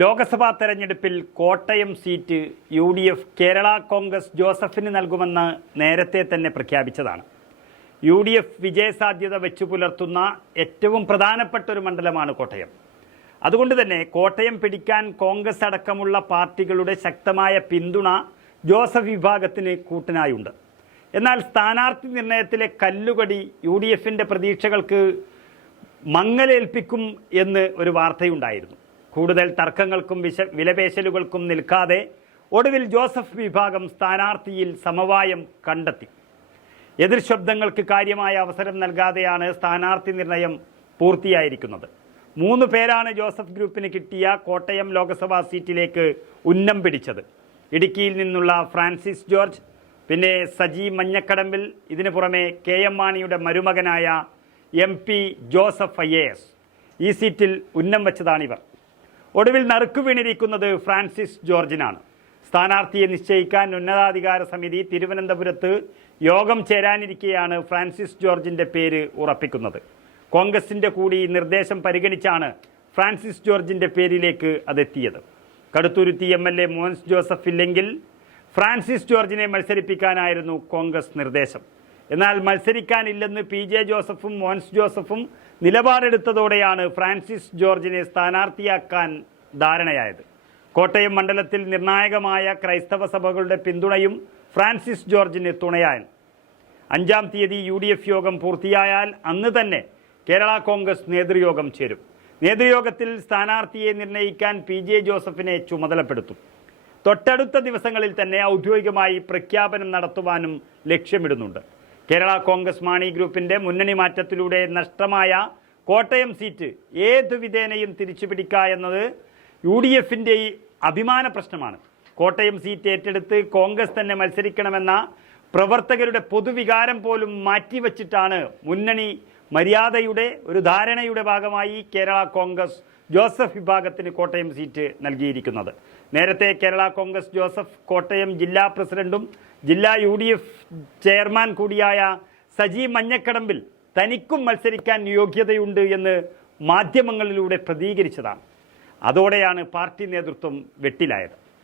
ലോക്സഭാ തെരഞ്ഞെടുപ്പിൽ Kottayam seat U D F Kerala Congress ജോസഫിന് നൽകുമെന്ന് നേരത്തെ തന്നെ പ്രഖ്യാപിച്ചതാണ്. യു ഡി എഫ് വിജയസാധ്യത വെച്ചു പുലർത്തുന്ന ഏറ്റവും പ്രധാനപ്പെട്ട ഒരു മണ്ഡലമാണ് കോട്ടയം. അതുകൊണ്ട് തന്നെ കോട്ടയം പിടിക്കാൻ കോൺഗ്രസ് അടക്കമുള്ള പാർട്ടികളുടെ ശക്തമായ പിന്തുണ ജോസഫ് വിഭാഗത്തിന് കൂട്ടനായുണ്ട്. എന്നാൽ സ്ഥാനാർത്ഥി നിർണയത്തിലെ കല്ലുകടി യു ഡി എഫിന്റെ പ്രതീക്ഷകൾക്ക് മങ്ങലേൽപ്പിക്കും എന്ന് ഒരു വാർത്തയുണ്ടായിരുന്നു. കൂടുതൽ തർക്കങ്ങൾക്കും വിശ വിലപേശലുകൾക്കും നിൽക്കാതെ ഒടുവിൽ ജോസഫ് വിഭാഗം സ്ഥാനാർത്ഥിയിൽ സമവായം കണ്ടെത്തി. എതിർ ശബ്ദങ്ങൾക്ക് കാര്യമായ അവസരം നൽകാതെയാണ് സ്ഥാനാർത്ഥി നിർണയം പൂർത്തിയായിരിക്കുന്നത്. മൂന്ന് പേരാണ് ജോസഫ് ഗ്രൂപ്പിന് കിട്ടിയ കോട്ടയം ലോക്സഭാ സീറ്റിലേക്ക് ഉന്നം പിടിച്ചത്. ഇടുക്കിയിൽ നിന്നുള്ള ഫ്രാൻസിസ് ജോർജ് പിന്നെ സജി മഞ്ഞക്കടമ്പിൽ ഇതിനു പുറമെ കെ എം മാണിയുടെ മരുമകനായ എം പി ജോസഫ് ഐ ഈ സീറ്റിൽ ഉന്നം വെച്ചതാണിവർ. ഒടുവിൽ നറുക്കു വീണിരിക്കുന്നത് ഫ്രാൻസിസ് ജോർജിനാണ്. സ്ഥാനാർത്ഥിയെ നിശ്ചയിക്കാൻ ഉന്നതാധികാര സമിതി തിരുവനന്തപുരത്ത് യോഗം ചേരാനിരിക്കെയാണ് ഫ്രാൻസിസ് ജോർജിന്റെ പേര് ഉറപ്പിക്കുന്നത്. കോൺഗ്രസിന്റെ കൂടി നിർദ്ദേശം പരിഗണിച്ചാണ് ഫ്രാൻസിസ് ജോർജിന്റെ പേരിലേക്ക് അതെത്തിയത്. Kaduthuruthy M L A Mons Joseph ഇല്ലെങ്കിൽ ഫ്രാൻസിസ് ജോർജിനെ മത്സരിപ്പിക്കാനായിരുന്നു കോൺഗ്രസ് നിർദ്ദേശം. എന്നാൽ മത്സരിക്കാനില്ലെന്ന് പി ജെ ജോസഫും മോൻസ് ജോസഫും നിലപാടെടുത്തതോടെയാണ് ഫ്രാൻസിസ് ജോർജിനെ സ്ഥാനാർത്ഥിയാക്കാൻ ധാരണയായത്. കോട്ടയം മണ്ഡലത്തിൽ നിർണായകമായ ക്രൈസ്തവ സഭകളുടെ പിന്തുണയും ഫ്രാൻസിസ് ജോർജിന് തുണയായി അഞ്ചാം തീയതി യു ഡി എഫ് യോഗം പൂർത്തിയായാൽ അന്ന് തന്നെ കേരള കോൺഗ്രസ് നേതൃയോഗം ചേരും. നേതൃയോഗത്തിൽ സ്ഥാനാർത്ഥിയെ നിർണയിക്കാൻ പി ജെ ജോസഫിനെ ചുമതലപ്പെടുത്തും. തൊട്ടടുത്ത ദിവസങ്ങളിൽ തന്നെ ഔദ്യോഗികമായി പ്രഖ്യാപനം നടത്തുവാനും ലക്ഷ്യമിടുന്നുണ്ട്. കേരള കോൺഗ്രസ് മാണി ഗ്രൂപ്പിന്റെ മുന്നണി മാറ്റത്തിലൂടെ നഷ്ടമായ കോട്ടയം സീറ്റ് ഏതു വിധേനയും തിരിച്ചുപിടിക്കുക എന്നത് യു ഡി എഫിന്റെ അഭിമാന പ്രശ്നമാണ്. കോട്ടയം സീറ്റ് ഏറ്റെടുത്ത് കോൺഗ്രസ് തന്നെ മത്സരിക്കണമെന്ന പ്രവർത്തകരുടെ പൊതുവികാരം പോലും മാറ്റിവെച്ചിട്ടാണ് മുന്നണി മര്യാദയുടെ ഒരു ധാരണയുടെ ഭാഗമായി കേരള കോൺഗ്രസ് ജോസഫ് വിഭാഗത്തിന് കോട്ടയം സീറ്റ് നൽകിയിരിക്കുന്നത്. നേരത്തെ കേരള കോൺഗ്രസ് ജോസഫ് കോട്ടയം ജില്ലാ പ്രസിഡന്റും ജില്ലാ യു ഡി എഫ് ചെയർമാൻ കൂടിയായ സജി മഞ്ഞക്കടമ്പിൽ തനിക്കും മത്സരിക്കാൻ യോഗ്യതയുണ്ട് എന്ന് മാധ്യമങ്ങളിലൂടെ പ്രതികരിച്ചതാണ്. അതോടെയാണ് പാർട്ടി നേതൃത്വം വെട്ടിലായത്.